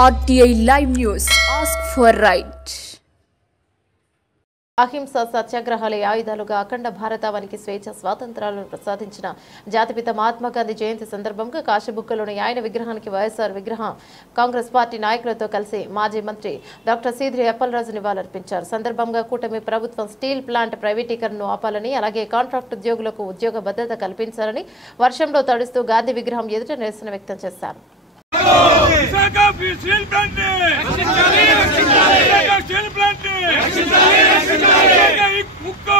RTI Live News. Ask for right. అహింస సత్యాగ్రహాలే ఆయుధాలుగా అఖండ భారతావనికి స్వేచ్ఛ స్వాతంత్రాలను ప్రసాదించిన జాతిపిత మహాత్మా గాంధీ జయంతి సందర్భంగా కాశీబుక్కలోని ఆయన విగ్రహానికి వైఎస్ఆర్ విగ్రహం కాంగ్రెస్ పార్టీ నాయకులతో కలిసి మాజీ మంత్రి డాక్టర్ సీదిరి అప్పలరాజు నివాళులర్పించారు. సందర్భంగా కూటమి ప్రభుత్వం స్టీల్ ప్లాంట్ ప్రైవేటీకరణను ఆపాలని, అలాగే కాంట్రాక్ట్ ఉద్యోగులకు ఉద్యోగ భద్రత కల్పించాలని వర్షంలో తడుస్తూ గాంధీ విగ్రహం ఎదుట నిరసన వ్యక్తం చేశారు. Steel plant steel plant हुक्को